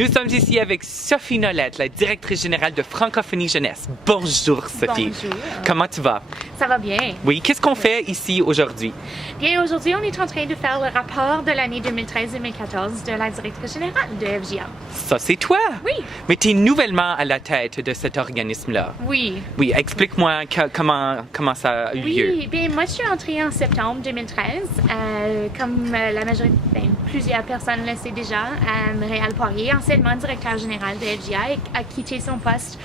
Nous sommes ici avec Sophie Nolette, la directrice générale de Francophonie Jeunesse. Bonjour Sophie. Bonjour. Comment tu vas? Ça va bien. Oui, qu'est-ce qu'on fait ici aujourd'hui? Bien, aujourd'hui, on est en train de faire le rapport de l'année 2013-2014 de la directrice générale de FJA. Ça, c'est toi? Oui. Mais tu es nouvellement à la tête de cet organisme-là. Oui. Oui, explique-moi comment ça a eu lieu. Oui, bien, moi, je suis entrée en septembre 2013. Comme la majorité, plusieurs personnes le savent déjà, Réal Poirier, anciennement directeur général de FJA, a quitté son poste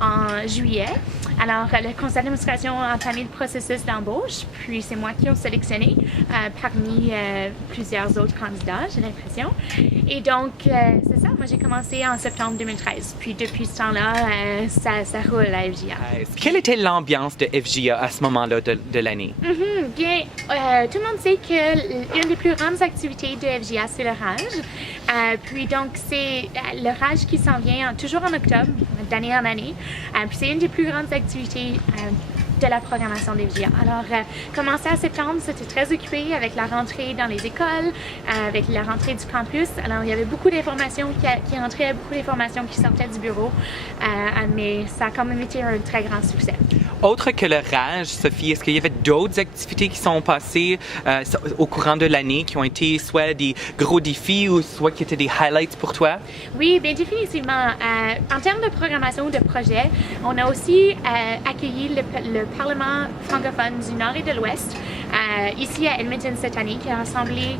en juillet. Alors, le conseil d'administration a entamé le processus d'embauche, puis c'est moi qui ai sélectionné parmi plusieurs autres candidats, j'ai l'impression. Et donc, c'est ça, moi j'ai commencé en septembre 2013, puis depuis ce temps-là, ça roule à FJA. Quelle était l'ambiance de FJA à ce moment-là de l'année? Bien, tout le monde sait que l'une des plus grandes activités de FJA, c'est le RAJ. Puis donc, c'est le RAJ qui s'en vient toujours en octobre, d'année en année. Puis c'est une des plus grandes activités de la programmation des FJA. Alors, commencé à septembre, c'était très occupé avec la rentrée dans les écoles, avec la rentrée du campus. Alors, il y avait beaucoup d'informations qui entraient, beaucoup d'informations qui sortaient du bureau, mais ça a quand même été un très grand succès. Autre que le RAJ, Sophie, est-ce qu'il y avait d'autres activités qui sont passées au courant de l'année, qui ont été soit des gros défis ou soit qui étaient des highlights pour toi? Oui, bien définitivement. En termes de programmation ou de projet, on a aussi accueilli le Parlement francophone du Nord et de l'Ouest ici à Edmonton cette année, qui a rassemblé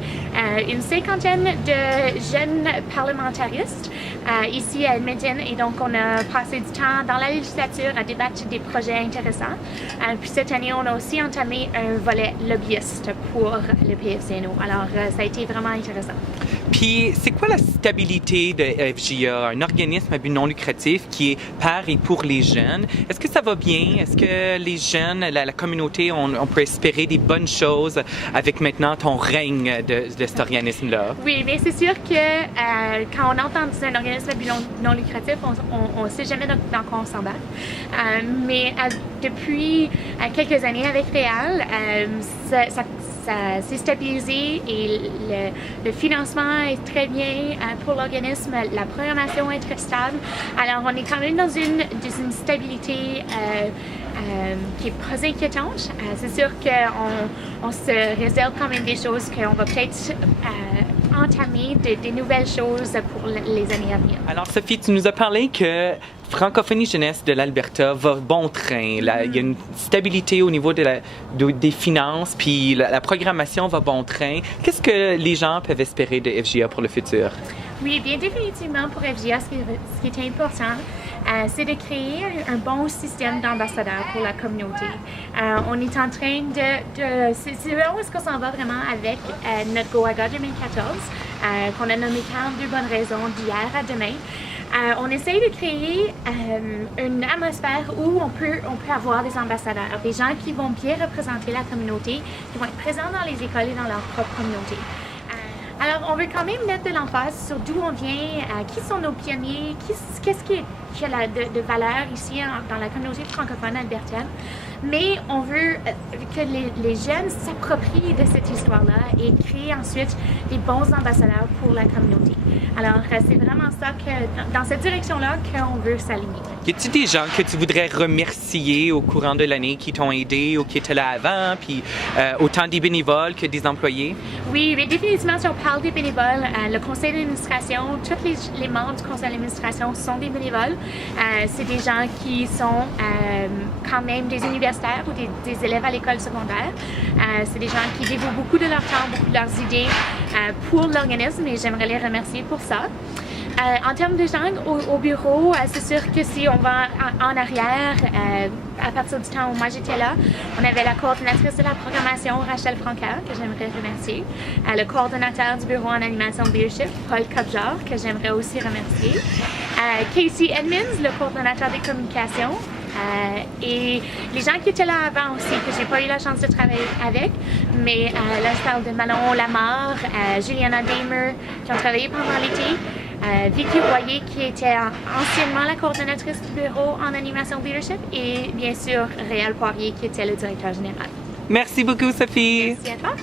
une cinquantaine de jeunes parlementaristes ici à Edmonton. Et donc, on a passé du temps dans la législature à débattre des projets intéressants. Puis cette année, on a aussi entamé un volet lobbyiste pour le PFCNO. Alors, ça a été vraiment intéressant. Puis, c'est quoi la stabilité de FJA, un organisme à but non lucratif qui est par et pour les jeunes? Est-ce que ça va bien? Est-ce que les jeunes, la communauté, on peut espérer des bonnes choses avec maintenant ton règne de cet organisme-là? Oui, mais c'est sûr que quand on entend un organisme à but non lucratif, on ne sait jamais dans quoi on s'embarque. Mais depuis quelques années avec Réal, ça s'est stabilisé et le financement est très bien pour l'organisme. La programmation est très stable. Alors, on est quand même dans une stabilité qui est pas inquiétante. C'est sûr qu'on se réserve quand même des choses qu'on va peut-être entamer des nouvelles choses pour les années à venir. Alors, Sophie, tu nous as parlé que Francophonie Jeunesse de l'Alberta va bon train. Il y a une stabilité au niveau des finances, puis la programmation va bon train. Qu'est-ce que les gens peuvent espérer de FJA pour le futur? Oui, bien définitivement pour FJA, ce qui est important, c'est de créer un bon système d'ambassadeurs pour la communauté. On est en train c'est là où est-ce qu'on s'en va vraiment avec notre GoAga 2014, qu'on a nommé 42 bonnes raisons d'hier à demain. On essaye de créer une atmosphère où on peut avoir des ambassadeurs, des gens qui vont bien représenter la communauté, qui vont être présents dans les écoles et dans leur propre communauté. Alors, on veut quand même mettre de l'emphase sur d'où on vient, qui sont nos pionniers, qu'est-ce qui a de valeur ici dans la communauté francophone albertaine. Mais on veut que les jeunes s'approprient de cette histoire-là et créer ensuite des bons ambassadeurs pour la communauté. Alors, c'est vraiment ça dans cette direction-là qu'on veut s'aligner. Y a-t-il des gens que tu voudrais remercier au courant de l'année qui t'ont aidé ou qui étaient là avant, puis autant des bénévoles que des employés? Oui, mais définitivement, si on parle des bénévoles, le conseil d'administration, tous les membres du conseil d'administration sont des bénévoles. C'est des gens qui sont quand même des universitaires ou des élèves à l'école secondaire. C'est des gens qui dévouent beaucoup de leur temps, beaucoup de leurs idées pour l'organisme et j'aimerais les remercier pour ça. En termes de gens au bureau, c'est sûr que si on va en arrière, à partir du temps où moi j'étais là, on avait la coordonnatrice de la programmation, Rachel Francaire, que j'aimerais remercier, le coordonnateur du bureau en animation de leadership, Paul Copjar, que j'aimerais aussi remercier, Casey Edmonds, le coordonnateur des communications, et les gens qui étaient là avant aussi, que j'ai pas eu la chance de travailler avec, mais là je parle de Manon Lamar, Juliana Damer, qui ont travaillé pendant l'été, Vicky Royer, qui était anciennement la coordonnatrice du bureau en animation de leadership, et bien sûr Réal Poirier, qui était le directeur général. Merci beaucoup, Sophie. Merci à toi.